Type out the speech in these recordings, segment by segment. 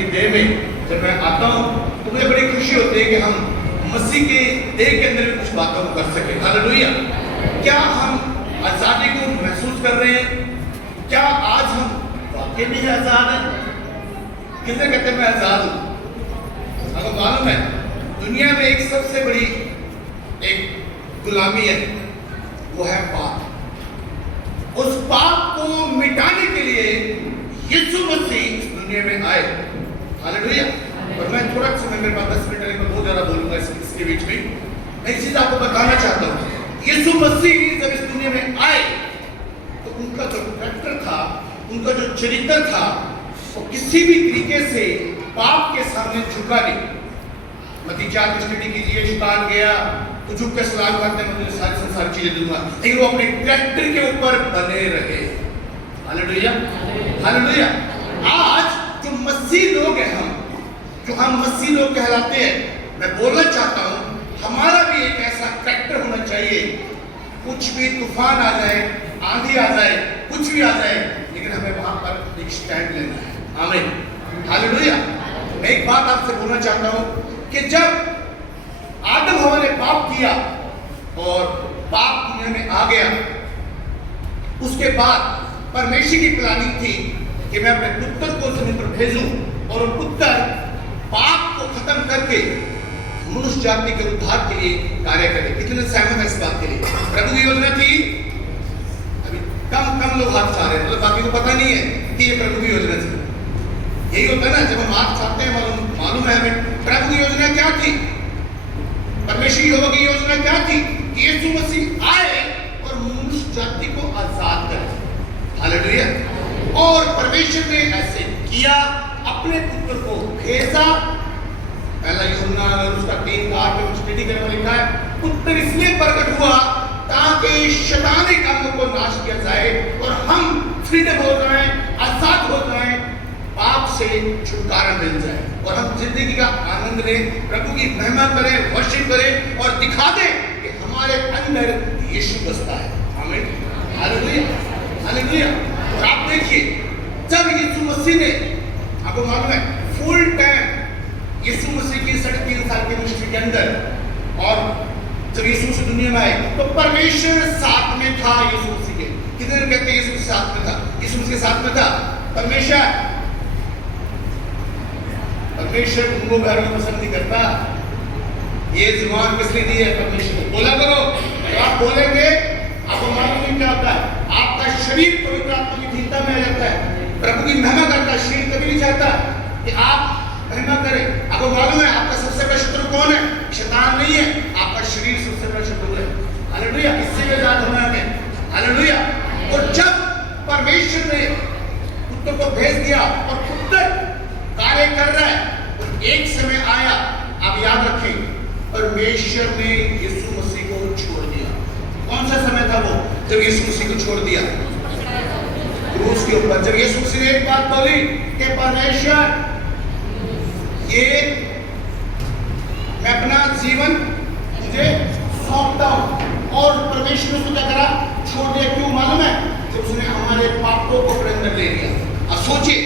की देह में जब मैं आता हूँ तो मुझे बड़ी खुशी होती है कि हम मसीह के देह के अंदर भी कुछ बातों को कर सके। हालेलुया। क्या हम आजादी को महसूस कर रहे हैं? क्या आज हम वाकई में आजाद हैं? किसे कहते हैं मैं आजाद हूं? आपको मालूम है दुनिया में एक सबसे बड़ी एक गुलामी है, वो है पाप। उस पाप को मिटाने के लिए यीशु मसीह इस दुनिया में आए। हालेलुया। और मैं थोड़ा समय, मेरे पास 10 मिनट है, मैं बहुत ज्यादा बोलूंगा इसके बीच में। मैं एक चीज आपको बताना चाहता हूँ, यीशु मसीह जब इस दुनिया में आए तो उनका जो कैरेक्टर था, उनका जो चरित्र था, वो किसी भी तरीके से पाप के सामने झुका नहीं। मत्ती 4 की स्टडी कीजिए, शैतान गया तो झुक के सलाम करते हैं, मैं तुझे सारी संसार चीजें दूंगा, लेकिन वो अपने कैरेक्टर के ऊपर बने रहे। Hallelujah, hallelujah. आज जो मसीह लोग हैं, हम मसीह लोग कहलाते हैं, मैं बोलना चाहता हूं हमारा भी एक ऐसा कैरेक्टर होना चाहिए। कुछ भी तूफान आ जाए, आंधी आ जाए, कुछ भी आ जाए, लेकिन हमें वहां पर एक स्टैंड लेना है। आमीन, हालेलुया। मैं एक बात आपसे बोलना चाहता हूं कि जब आदम हवा ने पाप किया और पाप दुनिया में आ गया, उसके बाद परमेश्वर की प्लानिंग थी कि मैं अपने पुत्र को जमीन पर भेजूं और वो पुत्र पाप को खत्म करके मनुष्य जाति के उद्धार के लिए कार्य करे। कितने सहमत है इस बात के लिए? प्रभु की योजना थी। अभी कम लोग हाथ उठा रहे हैं, मतलब बाकी को पता नहीं है कि ये प्रभु की योजना थी। यही होता है ना, जब हम हाथ उठाते हैं मालूम है हमें प्रभु की योजना क्या थी, परमेश्वर की योजना क्या थी कि यीशु मसीह आए और मनुष्य जाति को आजाद करे। हालेलुया। और परमेश्वर ने ऐसे किया, अपने पुत्र को भेजा। पहला यूहन्ना उसका 3:8 में स्टडी करने में लिखा है, पुत्र इसलिए प्रकट हुआ ताकि शैतानी कामों को नाश किया जाए और हम फ्रीडम हो जाएं, आजाद हो जाएं, पाप से छुटकारा मिल जाए और हम जिंदगी का आनंद लें, प्रभु की महिमा करें, वर्शिप करें और दिखा दें कि हमारे अंदर यीशु बसता है। आमीन, हालेलुया, हालेलुया। और आप देखिए, जब यीशु मसीह ने, आपको मालूम है फुल टाइम यीशु मसीह की 3.5 साल के मिनिस्ट्री के अंदर, और जब यीशु मसीह दुनिया में आए तो परमेश्वर साथ में था यीशु मसीह के। कितने लोग कहते हैं यीशु मसीह साथ में था? यीशु मसीह साथ में था। परमेश्वर उनको घर में पसंद नहीं करता। ये जुबान किस लिए दी है? परमेश्वर को बोला करो। तो आप बोलेंगे, आपको मालूम नहीं क्या होता है, आपका शरीर पवित्र आत्मा की धीनता में आ जाता है, प्रभु की महिमा करता है। शरीर कभी नहीं चाहता कि आप महिमा करें। आपको मालूम है आपका सबसे बड़ा शत्रु कौन है? शैतान नहीं है, आपका शरीर सबसे बड़ा शत्रु है। हालेलुया। इससे भी आजाद होना है। हालेलुया। और जब परमेश्वर ने पुत्र को भेज दिया और पुत्र कार्य कर रहा है, और एक समय आया, आप याद रखें, परमेश्वर ने यीशु मसीह को छोड़ दिया। कौन सा समय था वो? जब यीशु मसीह को छोड़ दिया क्रूस के ऊपर। जब यीशु मसीह ने एक बात बोली कि परमेश्वर, ये मैं अपना जीवन मुझे सौंपता हूं, और परमेश्वर ने उसको क्या करा? छोड़ दिया। क्यों मालूम है? जब उसने हमारे पापों को अपने अंदर ले लिया। अब सोचिए,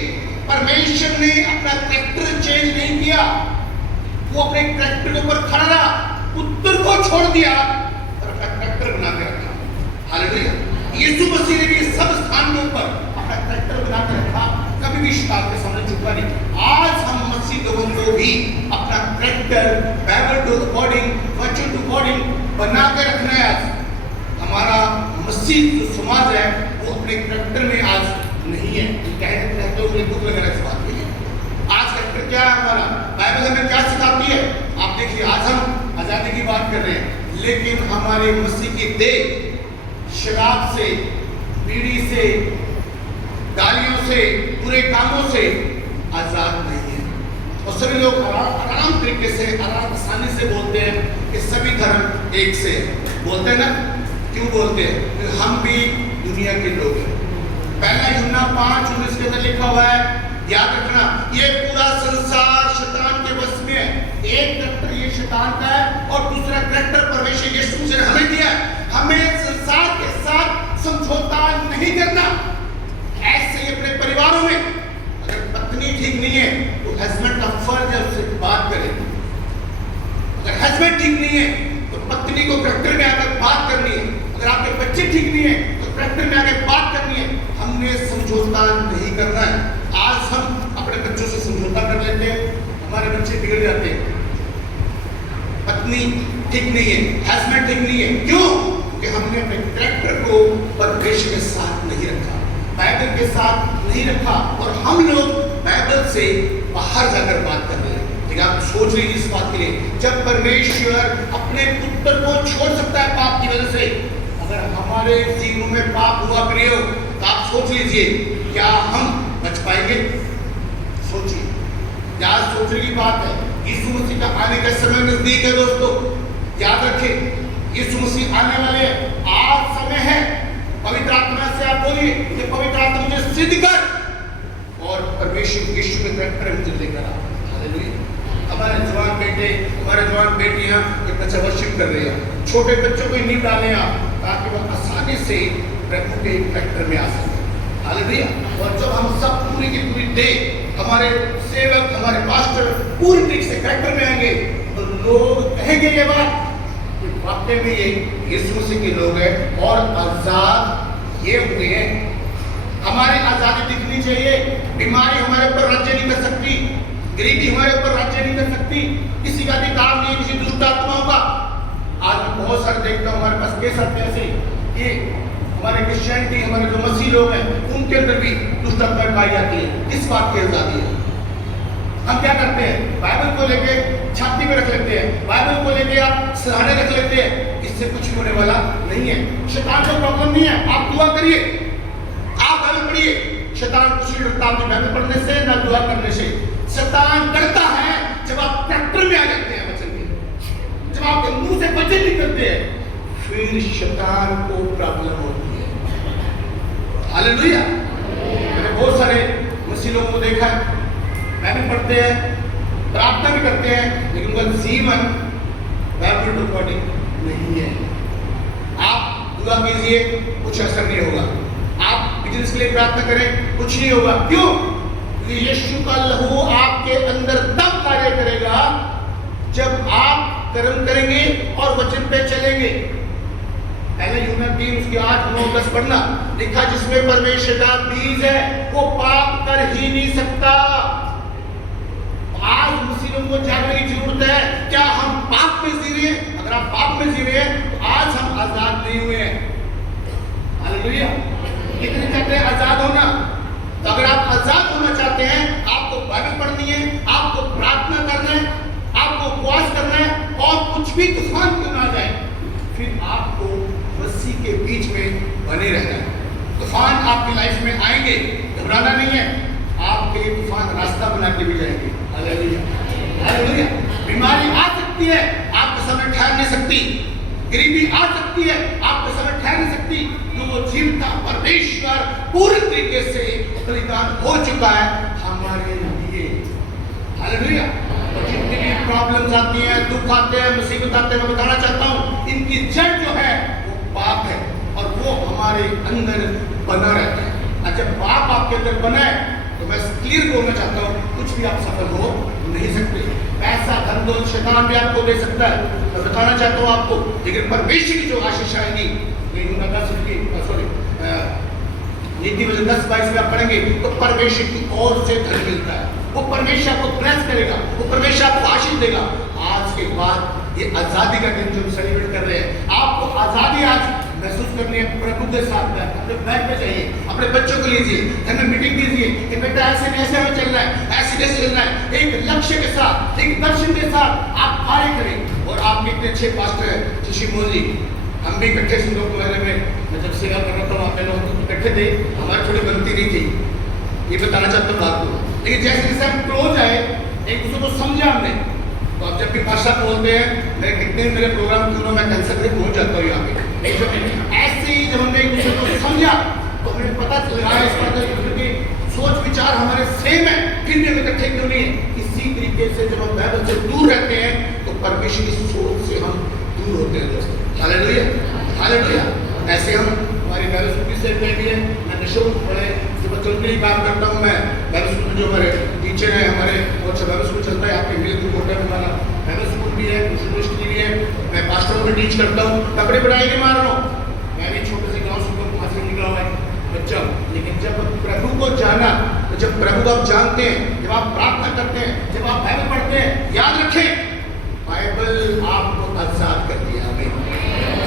परमेश्वर ने अपना कैरेक्टर चेंज नहीं किया, वो अपने कैरेक्टर के ऊपर खड़ा रहा, पुत्र को छोड़ दिया और अपना कैरेक्टर बना के रखा। हालेलुया। यीशु मसीह ने भी सब स्थान के ऊपर अपना कैरेक्टर बना के रखा, कभी भी शैतान के सामने झुका नहीं। आज हम मसीह लोगों को भी अपना character bible to according, virtual to according बना के रखना है। आज हमारा मसीह जो समाज है वो अपने कैरेक्टर में आज नहीं है। कहते हो मुझे दुख लग रहा है इस बात के लिए। आज कैरेक्टर क्या है हमारा? बाइबल हमें क्या सिखाती है? आप देखिए, आज हम आजादी की बात कर रहे हैं, लेकिन हमारे मसीह की देह शराब से, बीड़ी से, गालियों से, बुरे कामों से आजाद नहीं है। और सभी लोग आराम तरीके से, आराम आसानी से बोलते हैं कि सभी धर्म एक से बोलते हैं ना। क्यों बोलते हैं? क्योंकि हम भी दुनिया के लोग हैं। पहला यूहन्ना 5:19 के अंदर लिखा हुआ है, याद रखना, ये पूरा संसार शैतान के बस में है। एक कैरेक्टर ये शैतान का है और दूसरा कैरेक्टर परमेश्वर यीशु ने हमें दिया है। हमें संसार के साथ समझौता नहीं करना। ऐसे ही अपने परिवारों में अगर पत्नी ठीक नहीं है तो हस्बैंड का फर्ज है उससे बात करें। अगर हस्बैंड ठीक नहीं है तो पत्नी को करेक्टर में आकर बात करनी है। अगर आपके बच्चे ठीक नहीं है तो करेक्टर में आकर बात करनी है। हमने समझौता नहीं करना है। आज हम अपने बच्चों से समझौता कर लेते हैं, हमारे बच्चे बिगड़ जाते हैं। पत्नी ठीक नहीं है, हस्बैंड ठीक नहीं है, क्यों? क्योंकि हमने अपने करेक्टर को परमेश्वर के साथ नहीं रखा, बाइबल के साथ नहीं रखा, और हम लोग बाइबल से बाहर जाकर बात कर रहे हैं। लेकिन आप सोच लीजिए इस बात के लिए, जब परमेश्वर अपने पुत्र को छोड़ सकता है पाप की वजह से, अगर हमारे जीवों में पाप हुआ प्रिय हो, तो आप सोच लीजिए क्या हम बच पाएंगे? सोचिए, क्या सोचने की बात है। यीशु मसीह का आने का समय नजदीक है दोस्तों, याद रखें यीशु मसीह आने वाले हैं। आज समय है, पवित्र आत्मा से आप बोलिए कि पवित्र आत्मा मुझे सिद्ध कर, और परमेश्वर यीशु के करेक्टर मुझे लेकर आ। हालेलुया। हमारे जवान बेटे, हमारे जवान बेटियां कितना अच्छा वर्शिप कर रहे हैं। छोटे बच्चों को नींव डालें आप, ताकि वह आसानी से प्रभु के करेक्टर में आ सके। हालेलुया। और जब हम सब पूरी की पूरी डे, हमारे सेवक, हमारे पास्टर पूरी तरीके से करेक्टर में आएंगे, तो लोग कहेंगे ये बात कि वाकई में ये यीशु मसीह के लोग हैं और आजाद ये हुए हैं। हमारी आजादी दिखनी चाहिए। बीमारी हमारे ऊपर राज्य नहीं कर सकती, गरीबी हमारे ऊपर राज्य नहीं कर सकती, किसी का अधिकार नहीं, किसी दुष्ट आत्माओं का। आज मैं बहुत सारे देखता हूँ, हमारे पास केस आते हैं ऐसे कि हमारे क्रिश्चियनिटी, हमारे जो मसीह लोग हैं, उनके अंदर भी दुष्ट आत्मा पाई जाती है। किस बात की आजादी है? हम क्या करते हैं? बाइबल को लेके छाती में रख लेते हैं, बाइबल को लेके आप सराहने रख लेते हैं। इससे कुछ होने वाला नहीं है। शैतान को प्रॉब्लम नहीं है, आप दुआ करिए, आप बाइबल पढ़िए। शैतान कुछ नहीं करता आपके बाइबल पढ़ने से, ना दुआ करने से। शैतान करता है जब आप ट्रैक्टर में आ जाते हैं वचन के, जब आपके मुंह से वचन निकलते हैं, फिर शैतान को प्रॉब्लम होती है। हालेलुया। मैंने बहुत सारे मसीह लोगों को देखा है, बाइबल पढ़ते हैं, प्रार्थना भी करते हैं, लेकिन उनका जीवन बाइबल के अकॉर्डिंग नहीं है। आप दुआ कीजिए, कुछ असर नहीं होगा। आप बिजनेस के लिए प्रार्थना करें, कुछ नहीं होगा। क्यों? यीशु का लहू आपके अंदर तब कार्य करेगा जब आप कर्म करेंगे और वचन पे चलेंगे। पहले यूहन्ना 3 उसके 8, 9, 10 पढ़ना, लिखा जिसमें परमेश्वर का बीज है वो पाप कर ही नहीं सकता। आज मुस्लिमों को जानने की जरूरत है, क्या हम पाप में जी रहे हैं? अगर आप पाप में जी रहे हैं तो आज हम आजाद नहीं हुए हैं। हालेलुया। कितने चाहते हैं आजाद होना? तो अगर आप आजाद होना चाहते हैं, आपको बाइबल पढ़नी है, आपको प्रार्थना करना है, आपको उपवास करना है, और कुछ भी तूफान क्यों ना जाए, फिर आपको मसीह के बीच में बने रहना है। तूफान आपकी लाइफ में आएंगे, घबराना नहीं है, आपके लिए तूफान रास्ता बना के भी जाएंगे। Hallelujah, hallelujah. बीमारी आ सकती है, आपके समय ठहर नहीं सकती। गरीबी आ सकती है, आपके समय ठहर नहीं सकती। तो वो जीवता परमेश्वर पूरी तरीके से बलिदान हो चुका है हमारे लिए। हालेलुया। और जितनी भी प्रॉब्लम्स आती हैं, दुख आते हैं, मुसीबत आते हैं, मैं बताना चाहता हूँ इनकी जड़ जो है वो पाप है, और वो हमारे अंदर बना रहता है। और जब पाप आपके अंदर बना है, तो मैं क्लियर बोलना चाहता हूँ, कुछ भी आप सफल हो नहीं सकते। पैसा, धन दौलत शैतान भी आपको दे सकता है, मैं बताना चाहता हूँ आपको, लेकिन परमेश्वर की जो आशीष आएगी, नीति वचन 10-22 में आप पढ़ेंगे तो परमेश्वर की ओर से धन मिलता है। वो परमेश्वर आपको ब्लेस करेगा, वो परमेश्वर आपको आशीष देगा। आज के बाद ये आजादी का दिन जो हम सेलिब्रेट कर रहे हैं, आपको आजादी आज महसूस करनी है प्रभु के साथ में। अपने बैग पे जाइए, अपने बच्चों को लीजिए, घर में मीटिंग कीजिए कि बेटा ऐसे हमें चलना है, ऐसे चलना है। एक लक्ष्य के साथ, एक दर्शन के साथ आप कार्य करें। और आप कितने अच्छे पास्टर हैं शशि मोहन जी, हम भी इकट्ठे थे लोग मेले में, मैं जब सेवा कर रहा था वहाँ पे लोग इकट्ठे थे, हमारी थोड़ी गलती नहीं थी, ये बताना चाहता हूँ बात को। लेकिन जैसे जैसे हम क्लोज आए, एक दूसरे को समझा हमने, तो अब जब भी भाषा बोलते हैं, मैं कितने मेरे प्रोग्राम क्यों ना मैं कैंसर से पहुँच जाता हूँ यहाँ पे। ऐसे ही जब हमने एक दूसरे को समझा तो हमें पता चल रहा है इस बात की सोच विचार हमारे सेम है, फिर भी हम इकट्ठे क्यों नहीं है। इसी तरीके से जब हम बाइबल से दूर रहते हैं तो परमेश्वर की सोच से हम दूर होते हैं दोस्तों। Hallelujah, hallelujah. ऐसे हम हमारी बाइबल स्कूल से भी है, मैं निशुल्क बड़े जो बच्चों के लिए काम करता हूँ। मैं बाइबल स्कूल में जो हमारे टीचर हैं, हमारे बहुत में टीच करता हूँ, तगड़े बढ़ाई नहीं मार रहा हूँ। मैं भी छोटे से गाँव से वहाँ से निकला हुआ है बच्चा, लेकिन जब प्रभु को जाना, तो जब प्रभु को आप जानते हैं, जब आप प्रार्थना करते हैं, जब आप बाइबल पढ़ते हैं, याद रखें बाइबल आपको आजाद करती है। हमें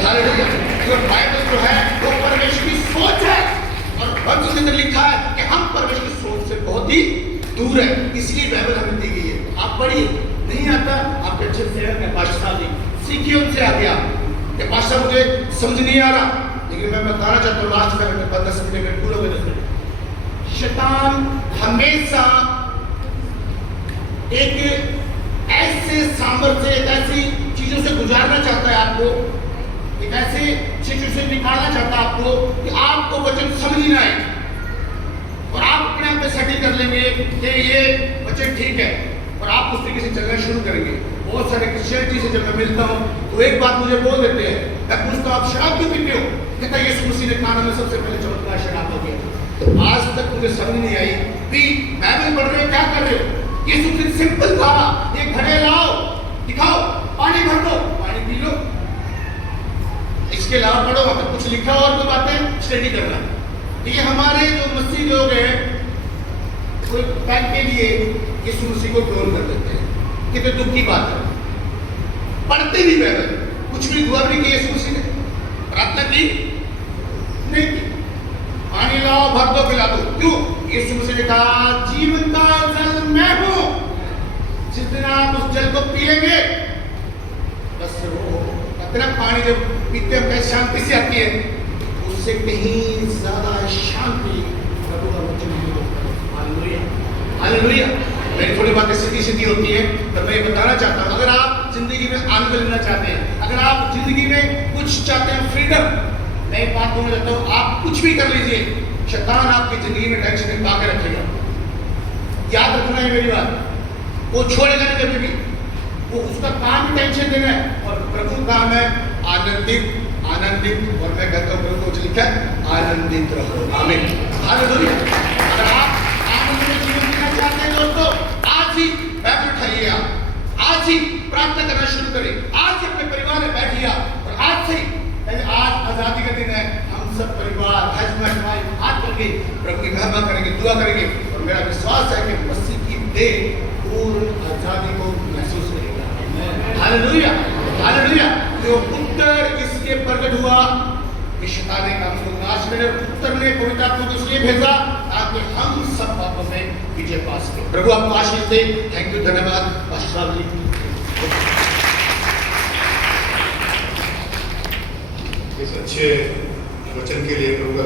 हालेलुया। तो बाइबल जो है वो परमेश्वर की सोच है, और भक्त के अंदर लिखा है कि हम परमेश्वर की सोच से बहुत ही दूर है, इसलिए बाइबल हमें दी गई है। आप पढ़िए, नहीं आता आप अच्छे से पाठशाला जी सीखिए उनसे आगे आप। ये पाठशाला मुझे समझ नहीं आ रहा, लेकिन मैं बताना चाहता हूँ लास्ट में 10 मिनट में पूरा हो गए 10 मिनट। शैतान हमेशा एक ऐसे सामर्थ्य, एक ऐसी चीजों से गुजारना चाहता है आपको, एक ऐसे चीजों से निकालना चाहता है आपको कि आपको वचन समझ ही ना आए, और आप अपने आप पे सेटिंग कर लेंगे कि ये वचन ठीक है, और आप उस तरीके से चलना शुरू करेंगे। बहुत सारे क्रिश्चियनिटी से जब मैं मिलता हूँ तो एक बात मुझे बोल देते हैं, मैं पूछता हूँ आप शराब क्यों पीते हो? कहता है यीशु मसीह ने कहा में सबसे पहले चमत्कार शराब हो गया। तो आज तक मुझे समझ नहीं आई कि बाइबल पढ़ रहे हो क्या कर रहे हो? यीशु ने सिंपल कहा, ये घड़े लाओ, दिखाओ, पानी भर दो, पानी पी लो। इसके अलावा पढ़ो, वहां पर कुछ लिखा और कोई बातें स्टडी करना। ये हमारे जो मसीह लोग हैं, कोई पैक के लिए यीशु मसीह को क्लोन कर देते हैं। कितने दुख की बात है, पढ़ते नहीं बाइबल, कुछ भी दुआ नहीं की यीशु मसीह ने, प्रार्थना की नहीं की, पानी लाओ, भर दो, पिला दो। क्यों? यीशु मसीह ने कहा जीवन का जल मैं हूं, जिस दिन आप उस जल को पी लेंगे, बस वो इतना पानी जब पीते हैं कैसे शांति से आती है, उससे कहीं ज्यादा शांति प्रभु का वचन मिलता है। Hallelujah, hallelujah. मेरी थोड़ी बातें सीधी सीधी होती है, तो मैं ये बताना चाहता हूँ, अगर आप जिंदगी में आनंद लेना चाहते हैं, अगर आप जिंदगी में कुछ चाहते हैं, फ्रीडम, मैं एक बात बोलना चाहता हूँ, आप कुछ भी कर लीजिए, शैतान आपकी जिंदगी में टेंशन पा के रखेगा। याद रखना है मेरी बात, वो छोड़ेगा नहीं कभी भी, वो उसका काम ही टेंशन देना है, और प्रभु का काम है आनंदित, आनंदित। और मैं कहता हूँ प्रभु को लिखा है आनंदित रहो। आमीन, हालेलुया। अगर आप आनंद में जीवन जीना चाहते हैं दोस्तों, आज ही बाइबल उठाइए, आज ही प्रार्थना करना शुरू करें, आज ही अपने परिवार में बैठिए, और आज से आज आजादी का दिन है, हम सब परिवार हस्बैंड वाइफ हाथ करके प्रभु की महिमा करेंगे, दुआ करेंगे, और मेरा विश्वास है कि मसीह की देह पूर्ण आजादी को महसूस करेगा। Hallelujah, hallelujah. जो उत्तर इसके प्रकट हुआ कि शैतान ने काम को नाश करे, उत्तर ने पवित्र आत्मा को इसलिए भेजा ताकि हम सब वापस में विजय पा सके। प्रभु आपको आशीष दे। थैंक यू, धन्यवाद पास्टर जी। इस अच्छे वचन के लिए प्रभु का